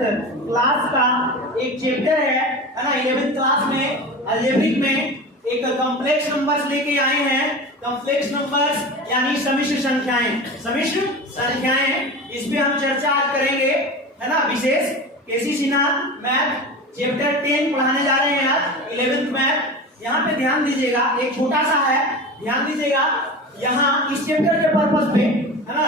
Class का एक chapter है ना। 11th क्लास में अलजेब्रिक में एक कॉम्प्लेक्स नंबर्स लेके आए हैं। कॉम्प्लेक्स नंबर्स यानी समिश्र संख्याएं, समिश्र संख्याएं, इस पे हम चर्चा आज करेंगे, है ना। विशेष केसी सिन्हा मैथ चैप्टर 10 पढ़ाने जा रहे हैं आज, 11th मैथ। यहाँ पे ध्यान दीजिएगा, एक छोटा सा है, ध्यान दीजिएगा। यहाँ इस चैप्टर के पर्पस पे, है ना,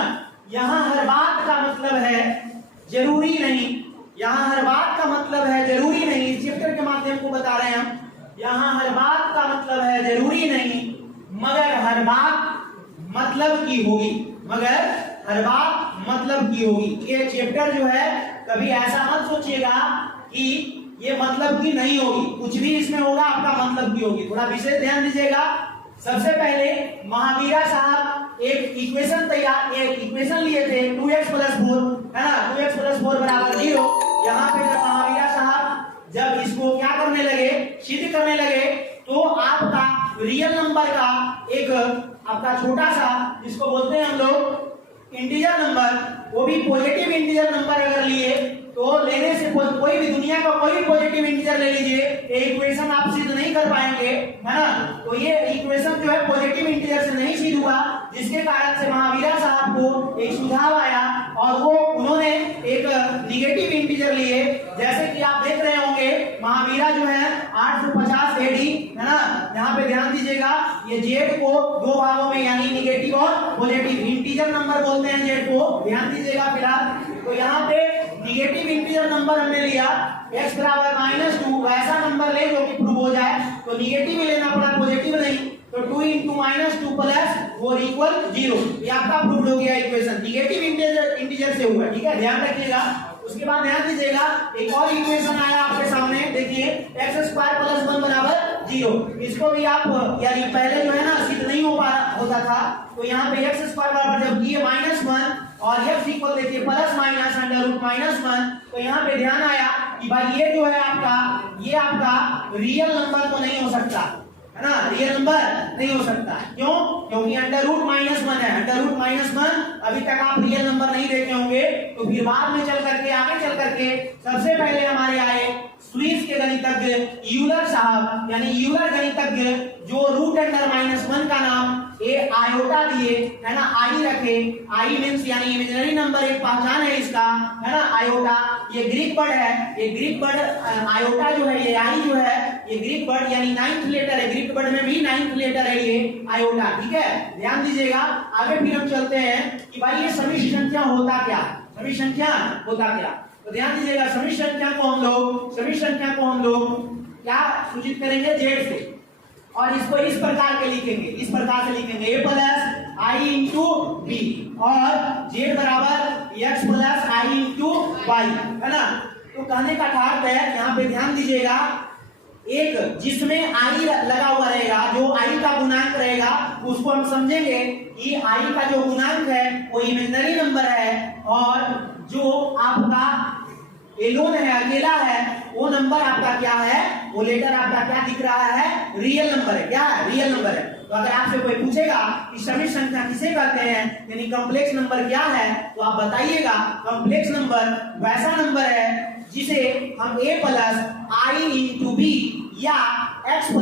यहाँ हर बात का मतलब है जरूरी नहीं, यहाँ हर बात का मतलब है जरूरी नहीं, इस चैप्टर के माध्यम को बता रहे हैं हम। यहाँ हर बात का मतलब है जरूरी नहीं, मगर हर बात मतलब की होगी, मगर हर बात मतलब की होगी। ये चैप्टर जो है कभी ऐसा मत सोचिएगा कि ये मतलब की नहीं होगी, कुछ भी इसमें होगा आपका मतलब की होगी। थोड़ा विशेष ध्यान दीजिएगा। सबसे पहले महावीरा साहब एक इक्वेशन लिए थे 2x + 4, है ना, 2x + 4 = 0। यहाँ पे जब महावीरा साहब जब इसको क्या करने लगे, सिद्ध करने लगे, तो आपका रियल नंबर का एक आपका छोटा सा, जिसको बोलते हैं हम लोग इंटीजर नंबर, वो भी पॉजिटिव इंटीजर नंबर अगर लिए तो लेने से कोई भी दुनिया का कोई भी पॉजिटिव इंटीजर ले लीजिए, ये इक्वेशन आप सिद्ध नहीं कर पाएंगे, है ना। तो ये इक्वेशन जो है पॉजिटिव इंटीजर से नहीं सिद्ध हुआ, जिसके कारण से महावीरा साहब को एक सुझाव आया और वो उन्होंने एक निगेटिव इंटीजर लिए। जैसे कि आप देख रहे होंगे महावीरा जो है 850 एडी, है ना। यहाँ पे ध्यान दीजिएगा, ये जेड को दो भागों में यानी निगेटिव और पॉजिटिव इंटीजर नंबर बोलते हैं जेड को, ध्यान दीजिएगा फिलहाल। तो यहाँ पे निगेटिव इंटीजर नंबर हमने लिया, x = -2, वैसा नंबर ले जो कि प्रूव हो जाए, तो निगेटिव ही लेना पड़ा, पॉजिटिव नहीं। तो 2 × -2 + 4 = 0, ये आपका प्रूव हो गया इक्वेशन, निगेटिव इंटीजर से हुआ, ठीक है, ध्यान रखिएगा। उसके बाद ध्यान दीजिएगा, एक और इक्वेशन आया आपके सामने, देखिए x² + 1 = 0। इसको भी आप यानी पहले जो है ना सिद्ध नहीं होता था, तो यहाँ पे x² बराबर जब ये -1 और x इक्वल देखिए ±√-1, तो यहाँ पे ध्यान आया कि भाई ये जो है ये आपका रियल नंबर तो नहीं हो सकता, है ना, रियल नंबर नहीं हो सकता। क्यों? क्योंकि √-1 है, √-1 अभी तक आप रियल नंबर नहीं देखे होंगे। तो फिर बाद में आगे चल करके सबसे पहले हमारे आए स्विस के गणितज्ञ यूलर साहब, यानी यूलर गणितज्ञ, जो √1 का नाम आयोटा दिए, है ना, आई रखे। आई मींस यानी इमेजिनरी नंबर, एक पहचान है इसका, है ना, आयोटा। ये ग्रीक वर्ड है, ये ग्रीक वर्ड आयोटा जो है, ये आई जो है, ये ग्रीक वर्ड यानी 9th लेटर है, ग्रीक वर्ड में भी 9th लेटर है ये आयोटा, ठीक है, ध्यान दीजिएगा। आगे फिर हम चलते हैं कि भाई ये समिश्र संख्या होता क्या, समिश्र संख्या होता क्या। तो ध्यान दीजिएगा, समिश्र संख्या को हम लोग क्या सूचित करेंगे, जेड से, और इसको इस प्रकार से लिखेंगे a + i × b और z = x + i × y, है ना। तो कहने का अर्थ है, यहाँ पे ध्यान दीजिएगा, एक जिसमें i लगा हुआ रहेगा, जो i का गुणांक रहेगा, उसको हम समझेंगे कि i का जो गुणांक है वो इमेजिनरी नंबर है, और जो आपका एलोन है, अकेला है, वो नंबर आपका क्या है, वो लेटर आपका क्या दिख रहा है, रियल नंबर है। क्या है? रियल नंबर है। तो अगर आपसे कोई पूछेगा कि समिश्र संख्या किसे कहते हैं, यानी कॉम्प्लेक्स नंबर क्या है, तो आप बताइएगा कॉम्प्लेक्स नंबर वैसा नंबर है जिसे हम a + i × b या x + i ×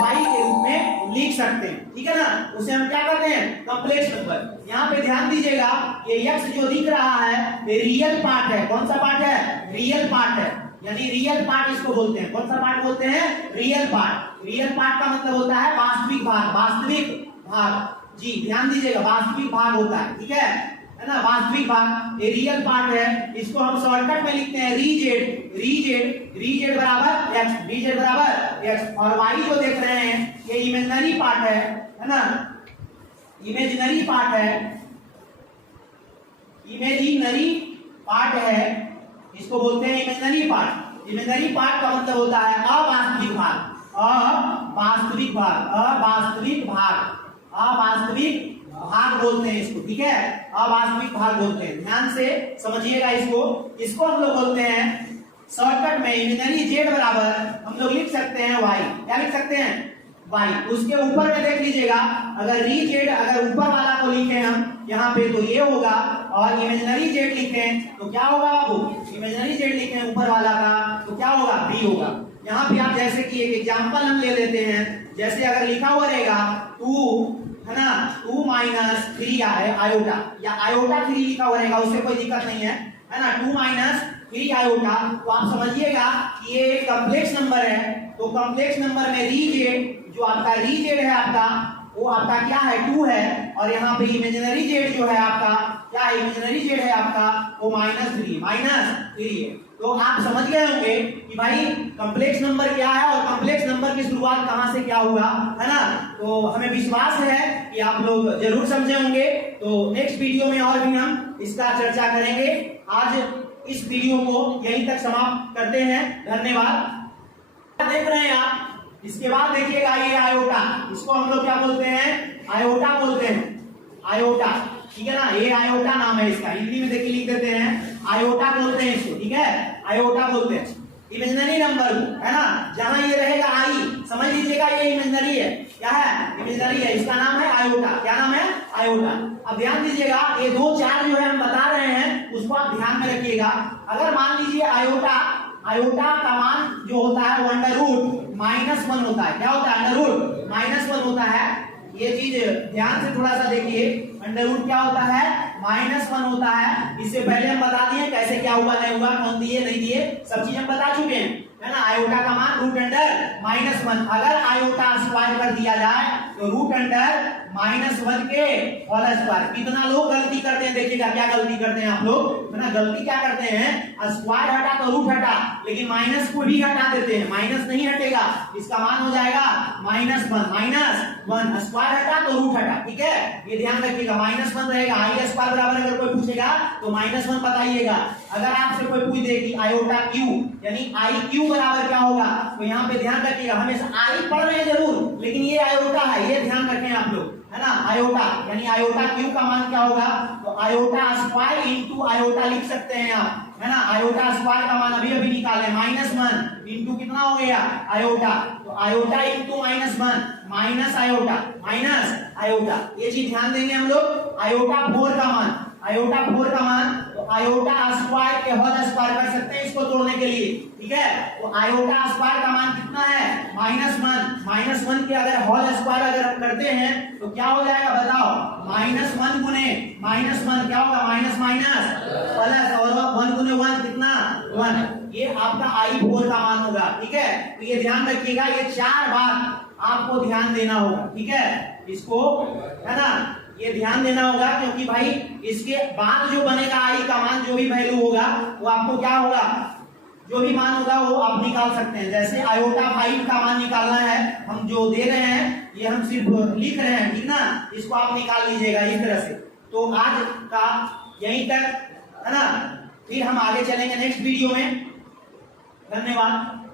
y के रूप में लिख सकते हैं, ठीक है ना। उसे हम क्या कहते हैं, कॉम्प्लेक्स नंबर। यहाँ पे ध्यान दीजिएगा, ये x जो दिख रहा है ये रियल पार्ट है। कौन सा पार्ट है? रियल पार्ट है, यानी रियल पार्ट इसको बोलते हैं। कौन सा पार्ट बोलते हैं? Real part. रियल पार्ट का मतलब होता है वास्तविक भाग, वास्तविक भाग, जी ध्यान दीजिएगा, वास्तविक भाग होता है, ठीक है ना, वास्तविक भाग, ये रियल पार्ट है। इसको हम शॉर्टकट में लिखते हैं रीजेड बराबर x, रीजेड बराबर x, और y जो देख रहे हैं ये इमेजिनरी पार्ट है ना, इमेजिनरी पार्ट है, इमेजिनरी पार्ट है, इसको बोलते हैं इमेजिनरी पार्ट। इमेजिनरी पार्ट का मतलब होता है अवास्तविक भाग, अवास्तविक भाग, अवास्तविक भाग, अवास्तविक भाग बोलते हैं इसको, ठीक है, अवास्तविक भाग बोलते हैं। ध्यान से समझिएगा इसको हम लोग बोलते हैं शॉर्टकट में इमेजिनरी जेड बराबर हम लोग लिख सकते हैं y। क्या लिख सकते हैं? y। उसके ऊपर में देख लीजिएगा, अगर री जेड अगर ऊपर वाला को लिखे हम यहाँ पे तो ये होगा, और इमेजिनरी जेड लिखें तो क्या होगा बाबू? इमेजिनरी जेड लिखे हैं ऊपर वाला का, तो क्या होगा, बी होगा। यहाँ पे आप जैसे कि एक एग्जांपल हम ले लेते हैं, जैसे अगर लिखा हुआ रहेगा 2 है ना, 2 माइनस 3 आयोटा, या आयोटा 3 लिखा हुआ रहेगा, उससे कोई दिक्कत नहीं है ना, 2 माइनस 3 आयोटा, तो आप समझिएगा कि ये एक कॉम्प्लेक्स नंबर है। तो कॉम्प्लेक्स नंबर में रीजेड, जो आपका रीजेड है आपका, वो आपका क्या है, 2 है, और यहाँ पे इमेजिनरी जेड जो है आपका क्या है, इमेजिनरी जेड है आपका वो -3 है। तो आप समझ गए होंगे कि भाई कॉम्प्लेक्स नंबर क्या है और कॉम्प्लेक्स नंबर की शुरुआत कहां से क्या हुआ, है ना। तो हमें विश्वास है कि आप लोग जरूर समझे होंगे। तो नेक्स्ट वीडियो में और भी हम इसका चर्चा करेंगे। आज इस वीडियो को यहीं तक समाप्त करते हैं। धन्यवाद। देख रहे हैं आप, इसके बाद देखिएगा ये आयोटा, इसको हम लोग क्या बोलते हैं, आयोटा बोलते हैं, आयोटा, ठीक है ना। ये आयोटा नाम है इसका, हिंदी में देखिए लिख देते हैं, आयोटा बोलते हैं इसको, ठीक है, आयोटा बोलते हैं इमेजिनरी नंबर को, है ना। जहां ये रहेगा आई, समझ लीजिएगा ये इमेजिनरी है, क्या है, इमेजिनरी है, इसका नाम है आयोटा। क्या नाम है, आयोटा। अब ध्यान दीजिएगा, ये 2 4 जो है हम बता रहे हैं, उसको आप ध्यान में रखिएगा। अगर मान लीजिए आयोटा का मान जो होता है वो √-1 होता है। क्या होता है, √-1 होता है। ये चीज ध्यान से थोड़ा सा देखिए, √, क्या होता है, -1 होता है। इससे पहले हम बता दिए कैसे क्या हुआ नहीं हुआ, कौन दिए नहीं दिए, सब चीज हम बता चुके हैं, है ना। आयोटा का मान √1। अगर आयोटा स्क्वायर कर दिया जाए तो √1 के होल स्क्वायर। कितना लोग गलती करते हैं, देखिएगा क्या गलती करते हैं आप लोग, है ना। गलती क्या करते हैं, स्क्वायर हटा तो रूट हटा, लेकिन माइनस को भी हटा देते हैं, माइनस नहीं हटेगा, इसका मान हो जाएगा -1 स्क्वायर हटा तो रूट हटा, ठीक है, ये ध्यान रखिएगा। -1 रहेगा, आई स्क्वायर बराबर अगर कोई पूछेगा तो -1 बताइएगा। अगर आपसे कोई पूछ दे कि आयोटा क्यू यानी आई क्यू बराबर क्या होगा, तो यहाँ पे ध्यान रखिएगा, हमेशा आई पढ़ रहे हैं जरूर, लेकिन ये आयोटा है, ये ध्यान रखें आप लोग, है ना। आयोटा यानी आयोटा क्यू का मान क्या होगा, तो आयोटा स्क्वायर इंटू आयोटा लिख सकते हैं आप, है ना। आयोटा स्क्वायर का मान अभी निकाले, -1 इंटू कितना हो गया, आयोटा, तो आयोटा इंटू -1 माइनस आयोटा, ये चीज ध्यान देंगे हम लोग। आयोटा 4 का मान, तो आयोटा स्क्वायर के होल स्क्वायर कर सकते हैं इसको तोड़ने के लिए, ठीक है। तो आयोटा स्क्वायर का मान कितना है, -1 के अगर होल स्क्वायर अगर हम करते हैं तो क्या हो जाएगा बताओ, -1 गुने -1 क्या होगा, माइनस प्लस, और 1 गुने 1 कितना, 1। ये आपका I4 का मान होगा, ठीक है। तो ये ध्यान रखिएगा, ये 4 बार आपको ध्यान देना होगा, ठीक है, इसको, है ना, ये ध्यान देना होगा, क्योंकि भाई इसके बाद जो बनेगा आई का मान, जो भी वैल्यू होगा वो आपको क्या होगा, जो भी मान होगा वो आप निकाल सकते हैं। जैसे आयोटा 5 का मान निकालना है, हम जो दे रहे हैं ये हम सिर्फ लिख रहे हैं, ठीक ना, इसको आप निकाल लीजिएगा इस तरह से। तो आज का यहीं तक, है ना, फिर हम आगे चलेंगे नेक्स्ट वीडियो में। धन्यवाद।